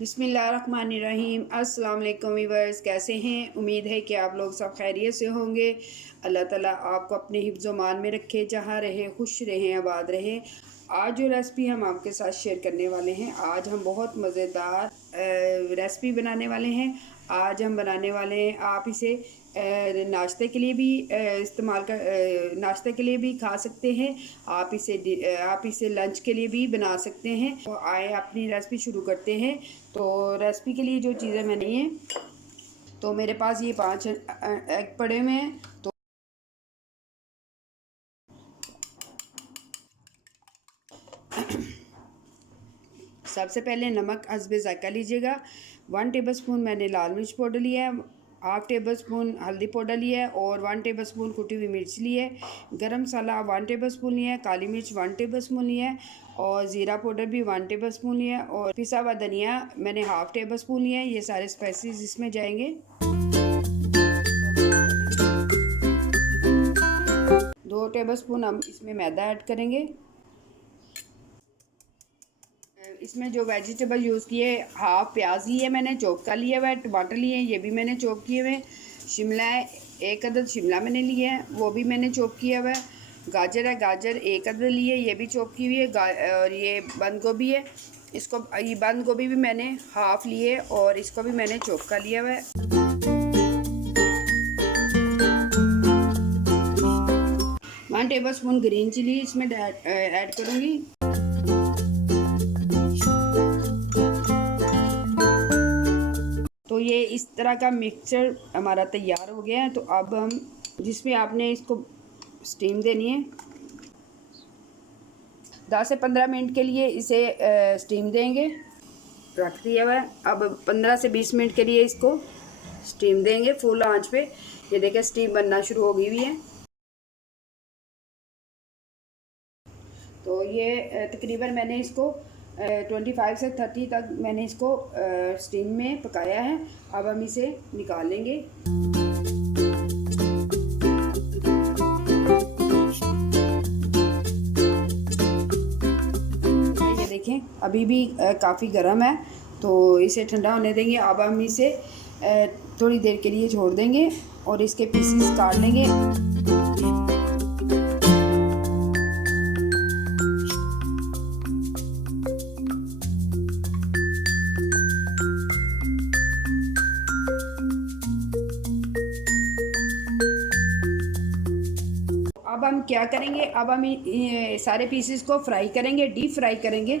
बिस्मिल्लाहिर्रहमानिर्रहीम। अस्सलाम वालेकुम वीवर्स, कैसे हैं? उम्मीद है कि आप लोग सब खैरियत से होंगे। अल्लाह ताला आपको अपने हिफ्ज़ व मान में रखे, जहाँ रहें खुश रहें, आबाद रहें। आज जो रेसिपी हम आपके साथ शेयर करने वाले हैं, आज हम बहुत मज़ेदार रेसिपी बनाने वाले हैं। आज हम बनाने वाले हैं, आप इसे नाश्ते के लिए भी इस्तेमाल कर नाश्ते के लिए भी खा सकते हैं। आप इसे लंच के लिए भी बना सकते हैं। तो आए अपनी रेसिपी शुरू करते हैं। तो रेसिपी के लिए जो चीज़ें मैंने ली हैं, तो मेरे पास ये 5 एग पड़े हुए हैं। तो सबसे पहले नमक हस्बे ज़ायका लीजिएगा। 1 टेबलस्पून मैंने लाल मिर्च पाउडर लिया है, हाफ़ टेबल स्पून हल्दी पाउडर लिया है और 1 टेबल स्पून कुटी हुई मिर्च ली है। गरम मसाला 1 टेबल स्पून लिया है, काली मिर्च 1 टेबल स्पून लिया है और ज़ीरा पाउडर भी 1 टेबल स्पून लिया है और पिसा हुआ धनिया मैंने हाफ़ टेबल स्पून लिया है। ये सारे स्पाइसेस इसमें जाएंगे। 2 टेबल स्पून हम इसमें मैदा ऐड करेंगे। इसमें जो वेजिटेबल यूज़ किए, हाफ़ प्याज लिए मैंने चॉप कर लिया हुआ है, टमाटर लिए ये भी मैंने चॉप किए हुए, शिमला है 1 अदद शिमला मैंने लिया है, वो भी मैंने चॉप किया हुआ है। गाजर है, गाजर 1 अदद लिए, ये भी चॉप की हुई है। और ये बंद गोभी है, ये बंद गोभी भी मैंने हाफ़ लिए और इसको भी मैंने चॉप कर लिया हुआ है। 1 टेबल स्पून ग्रीन चिली इसमें ऐड करूँगी। तो ये इस तरह का मिक्सचर हमारा तैयार हो गया है। तो अब हम जिसमें आपने इसको स्टीम देनी है, 10 से 15 मिनट के लिए इसे स्टीम देंगे। रख दिया हुआ है। अब 15 से 20 मिनट के लिए इसको स्टीम देंगे फुल आंच पे। ये देखें स्टीम बनना शुरू हो गई हुई है। तो ये तकरीबन मैंने इसको 25 से 30 तक मैंने इसको स्टीम में पकाया है। अब हम इसे निकाल लेंगे। ये देखें अभी भी काफ़ी गर्म है, तो इसे ठंडा होने देंगे। अब हम इसे थोड़ी देर के लिए छोड़ देंगे और इसके पीसेस काट लेंगे। अब हम क्या करेंगे, अब हम ये सारे पीसेस को फ्राई करेंगे, डीप फ्राई करेंगे।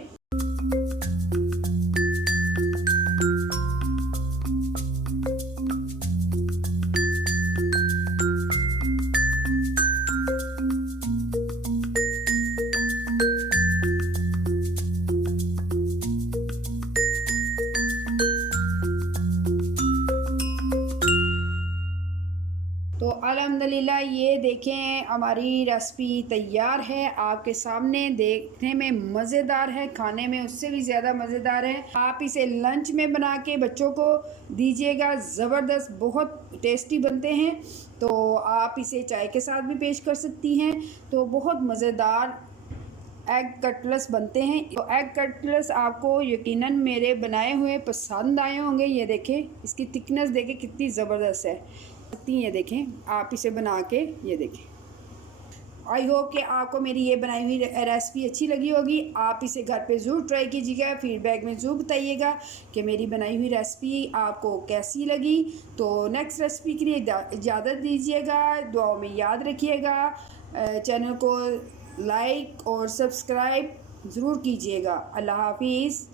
तो अल्हम्दुलिल्लाह ये देखें हमारी रेसिपी तैयार है आपके सामने। देखने में मज़ेदार है, खाने में उससे भी ज़्यादा मज़ेदार है। आप इसे लंच में बना के बच्चों को दीजिएगा, ज़बरदस्त बहुत टेस्टी बनते हैं। तो आप इसे चाय के साथ भी पेश कर सकती हैं। तो बहुत मज़ेदार एग कटलेट्स बनते हैं। तो एग कटलेट्स आपको यकीनन मेरे बनाए हुए पसंद आए होंगे। ये देखें इसकी थिकनेस देखें कितनी ज़बरदस्त है। ये देखें आप इसे बना के ये देखें। आई होप कि आपको मेरी ये बनाई हुई रेसिपी अच्छी लगी होगी। आप इसे घर पे ज़रूर ट्राई कीजिएगा, फीडबैक में ज़रूर बताइएगा कि मेरी बनाई हुई रेसिपी आपको कैसी लगी। तो नेक्स्ट रेसिपी के लिए इजाज़त दीजिएगा, दुआओं में याद रखिएगा। चैनल को लाइक और सब्सक्राइब ज़रूर कीजिएगा। अल्लाह हाफिज़।